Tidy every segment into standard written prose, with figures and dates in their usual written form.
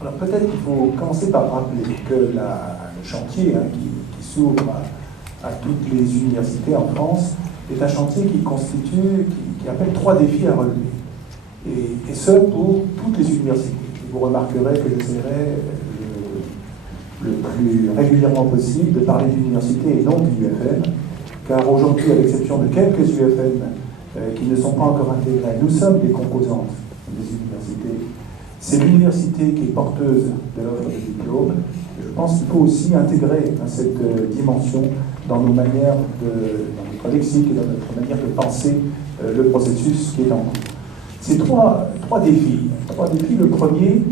Alors peut-être qu'il faut commencer par rappeler que le chantier qui s'ouvre à toutes les universités en France est un chantier qui appelle 3 défis à relever. Et ce, pour toutes les universités. Vous remarquerez que j'essaierai le plus régulièrement possible de parler d'université et non du UFM, car aujourd'hui, à l'exception de quelques UFM qui ne sont pas encore intégrés, nous sommes des composantes des universités. C'est l'université qui est porteuse de l'offre de diplôme. Je pense qu'il faut aussi intégrer cette dimension dans nos manières dans notre lexique et dans notre manière de penser le processus qui est en cours. Ces trois défis. Le premier,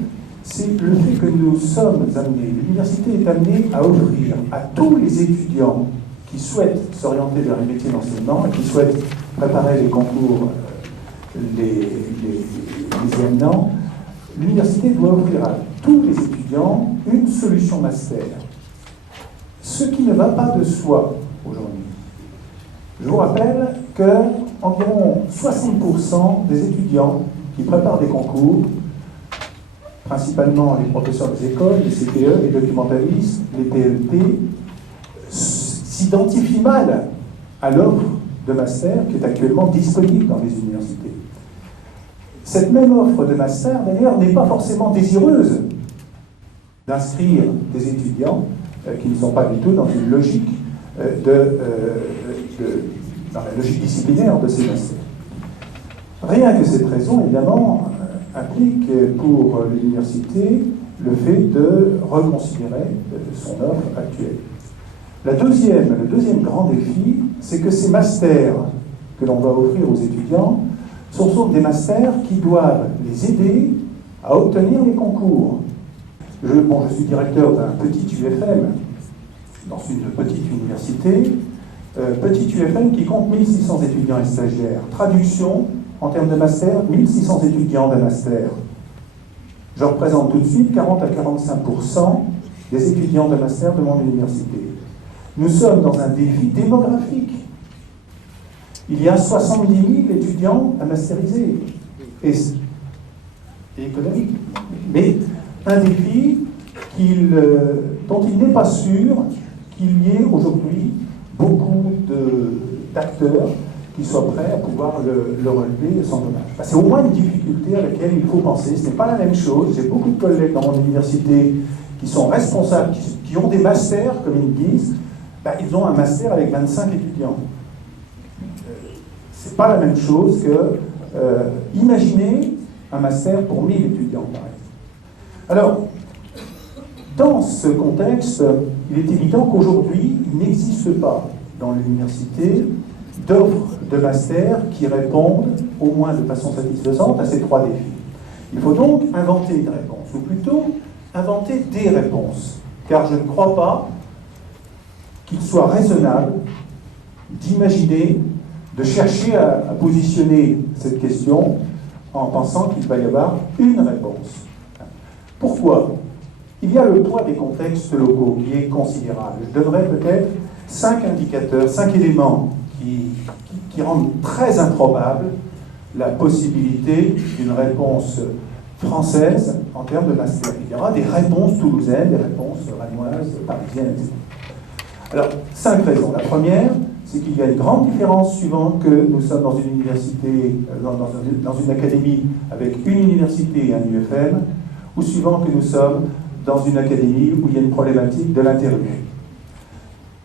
c'est le fait que nous sommes amenés, l'université est amenée à offrir à tous les étudiants qui souhaitent s'orienter vers les métiers d'enseignement et qui souhaitent préparer les concours, les examinants, l'université doit offrir à tous les étudiants une solution master. Ce qui ne va pas de soi aujourd'hui. Je vous rappelle qu'environ 60% des étudiants qui préparent des concours, principalement les professeurs des écoles, les CPE, les documentalistes, les PLT, s'identifient mal à l'offre de master qui est actuellement disponible dans les universités. Cette même offre de master, d'ailleurs, n'est pas forcément désireuse d'inscrire des étudiants qui ne sont pas du tout dans une logique dans la logique disciplinaire de ces masters. Rien que cette raison, évidemment, implique pour l'université le fait de reconsidérer son offre actuelle. Le deuxième grand défi, c'est que ces masters que l'on va offrir aux étudiants sont des masters qui doivent les aider à obtenir les concours. Je suis directeur d'un petit UFM, dans une petite université, petit UFM qui compte 1600 étudiants et stagiaires. Traduction, en termes de master, 1600 étudiants de master. Je représente tout de suite 40 à 45% des étudiants de master de mon université. Nous sommes dans un défi démographique. Il y a 70 000 étudiants à masteriser. Et économique. Mais un défi dont il n'est pas sûr qu'il y ait aujourd'hui beaucoup d'acteurs qui soient prêts à pouvoir le relever sans dommage. C'est au moins une difficulté à laquelle il faut penser. Ce n'est pas la même chose. J'ai beaucoup de collègues dans mon université qui sont responsables, qui ont des masters, comme ils me disent. Ils ont un master avec 25 étudiants. C'est pas la même chose que imaginer un master pour 1000 étudiants, par exemple. Alors, dans ce contexte, il est évident qu'aujourd'hui, il n'existe pas dans l'université d'offres de master qui répondent, au moins de façon satisfaisante, à ces 3 défis. Il faut donc inventer une réponse, ou plutôt inventer des réponses, car je ne crois pas qu'il soit raisonnable d'imaginer, de chercher à positionner cette question en pensant qu'il va y avoir une réponse. Pourquoi ? Il y a le poids des contextes locaux qui est considérable. Je donnerai peut-être 5 indicateurs, 5 éléments qui rendent très improbable la possibilité d'une réponse française en termes de master. Il y aura des réponses toulousaines, des réponses ranoises, parisiennes, etc. Alors, 5 raisons. La première, c'est qu'il y a une grande différence suivant que nous sommes dans une université, dans une académie avec une université et un UFM, ou suivant que nous sommes dans une académie où il y a une problématique de l'interview.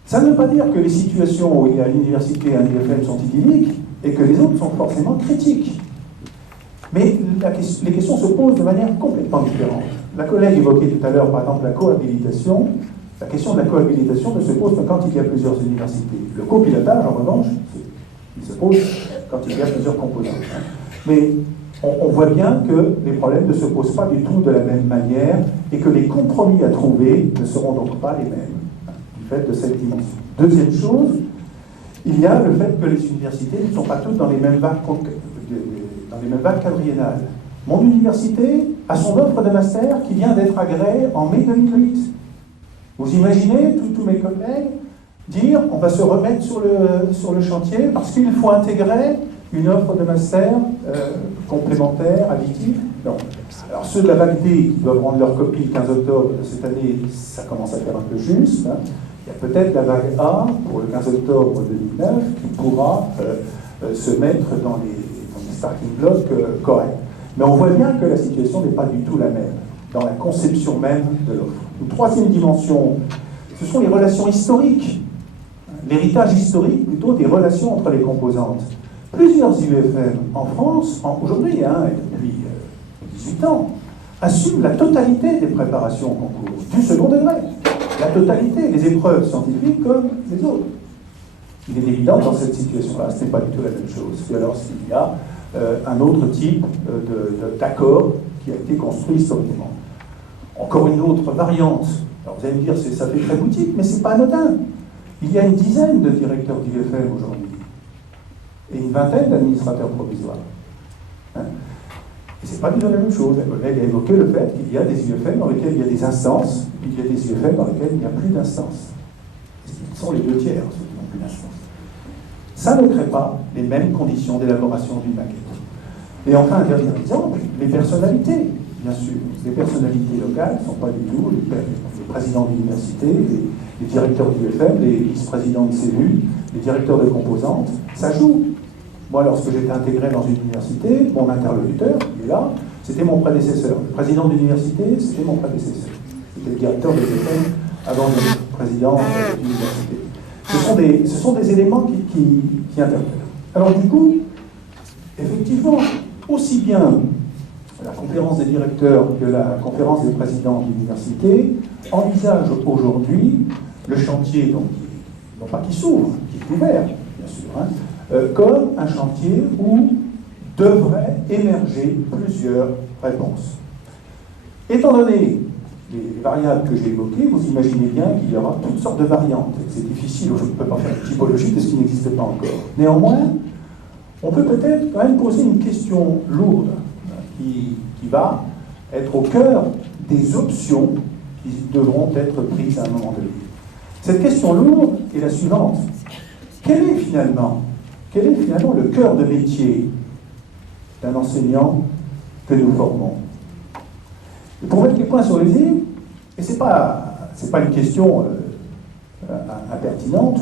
Ça ne veut pas dire que les situations où il y a une université et un UFM sont idylliques et que les autres sont forcément critiques. Mais les questions se posent de manière complètement différente. La collègue évoquait tout à l'heure, par exemple, la cohabilitation. La question de la cohabilitation ne se pose que quand il y a plusieurs universités. Le copilotage, en revanche, il se pose quand il y a plusieurs composants. Mais on voit bien que les problèmes ne se posent pas du tout de la même manière et que les compromis à trouver ne seront donc pas les mêmes du fait de cette dimension. Deuxième chose, il y a le fait que les universités ne sont pas toutes dans les mêmes vagues quadriennales. Mon université a son offre de master qui vient d'être agréée en mai 2008. Vous imaginez, tous mes collègues, dire on va se remettre sur le chantier parce qu'il faut intégrer une offre de master complémentaire, additive. Non. Alors ceux de la vague D qui doivent rendre leur copie le 15 octobre de cette année, ça commence à faire un peu juste. Hein. Il y a peut-être la vague A pour le 15 octobre 2009 qui pourra se mettre dans les starting blocks corrects. Mais on voit bien que la situation n'est pas du tout la même dans la conception même de l'offre. Une troisième dimension, ce sont les relations historiques, l'héritage historique plutôt des relations entre les composantes. Plusieurs IUFM en France, aujourd'hui, hein, et depuis 18 ans, assument la totalité des préparations au concours, du second degré, la totalité, les épreuves scientifiques comme les autres. Il est évident que dans cette situation-là, ce n'est pas du tout la même chose que lorsqu'il y a un autre type d'accord qui a été construit historiquement. Encore une autre variante. Alors vous allez me dire, ça fait très boutique, mais ce n'est pas anodin. Il y a une dizaine de directeurs d'IUFM aujourd'hui et une vingtaine d'administrateurs provisoires. Hein? Et ce n'est pas du tout la même chose. La collègue a évoqué le fait qu'il y a des IUFM dans lesquels il y a des instances, il y a des IUFM dans lesquels il n'y a plus d'instances. Ce sont les 2 tiers, ceux qui n'ont plus d'instances. Ça ne crée pas les mêmes conditions d'élaboration d'une maquette. Et enfin, un dernier exemple, les personnalités, bien sûr. Les personnalités locales ne sont pas du tout les présidents d'université, les directeurs d'IUFM, les vice-présidents de cellules, les directeurs de composantes, ça joue. Moi, lorsque j'étais intégré dans une université, mon interlocuteur, il est là, c'était mon prédécesseur. Le président de l'université, c'était mon prédécesseur. C'était le directeur de l'IUFM avant le président de l'université. Ce sont des éléments qui interpellent. Alors du coup, effectivement, aussi bien la conférence des directeurs que la conférence des présidents d'université envisagent aujourd'hui le chantier, donc, non pas qui s'ouvre, qui est ouvert, bien sûr, hein, comme un chantier où devraient émerger plusieurs réponses. Étant donné les variables que j'ai évoquées, vous imaginez bien qu'il y aura toutes sortes de variantes. C'est difficile, je ne peux pas faire une typologie de ce qui n'existe pas encore. Néanmoins, on peut peut-être quand même poser une question lourde qui va être au cœur des options qui devront être prises à un moment donné. Cette question lourde est la suivante. Quel est finalement le cœur de métier d'un enseignant que nous formons? Et pour mettre les points sur les i, et ce n'est pas une question impertinente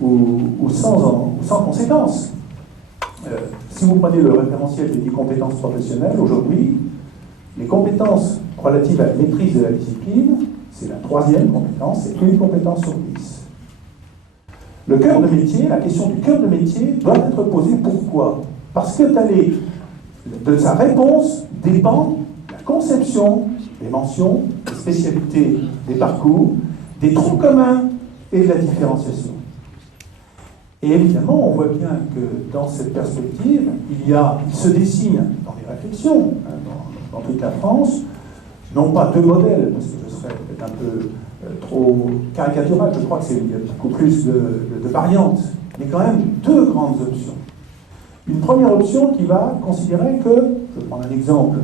ou sans conséquence. Si vous prenez le référentiel des 10 compétences professionnelles, aujourd'hui, les compétences relatives à la maîtrise de la discipline, c'est la 3e compétence, c'est une compétence sur 10. Le cœur de métier, la question du cœur de métier doit être posée pourquoi? Parce que de sa réponse dépend la conception des mentions, des spécialités, des parcours, des troncs communs et de la différenciation. Et évidemment, on voit bien que dans cette perspective, il se dessine dans les réflexions, hein, dans toute la France, non pas 2 modèles, parce que je serais peut-être un peu trop caricatural, je crois qu'il y a beaucoup plus de variantes, mais quand même 2 grandes options. Une première option qui va considérer que, je vais prendre un exemple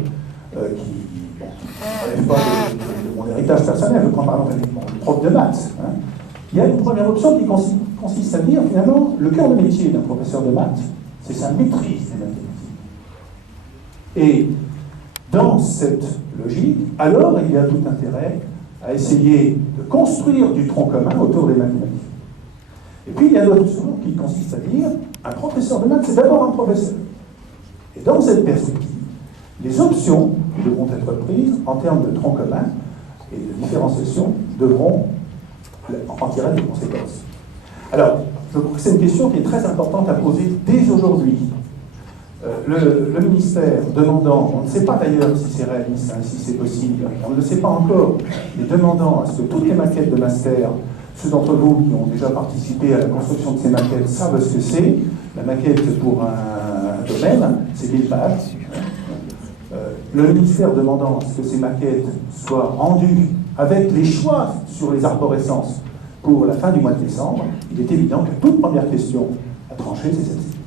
qui ne relève pas de mon héritage personnel, je prends par exemple mon prof de maths. Hein. Il y a une première option qui consiste à dire, finalement, le cœur de métier d'un professeur de maths, c'est sa maîtrise des mathématiques. Et dans cette logique, alors il y a tout intérêt à essayer de construire du tronc commun autour des mathématiques. Et puis il y a l'autre option qui consiste à dire, un professeur de maths, c'est d'abord un professeur. Et dans cette perspective, les options qui devront être prises en termes de tronc commun et de différenciation devront en tirer des conséquences. Alors, je crois que c'est une question qui est très importante à poser dès aujourd'hui. Le ministère demandant, on ne sait pas d'ailleurs si c'est réaliste, hein, si c'est possible, on ne le sait pas encore, mais demandant à ce que toutes les maquettes de master, ceux d'entre vous qui ont déjà participé à la construction de ces maquettes savent ce que c'est. La maquette pour un domaine, c'est 1000 pages. Le ministère demandant à ce que ces maquettes soient rendues avec les choix sur les arborescences pour la fin du mois de décembre, il est évident que toute première question à trancher, c'est celle-ci.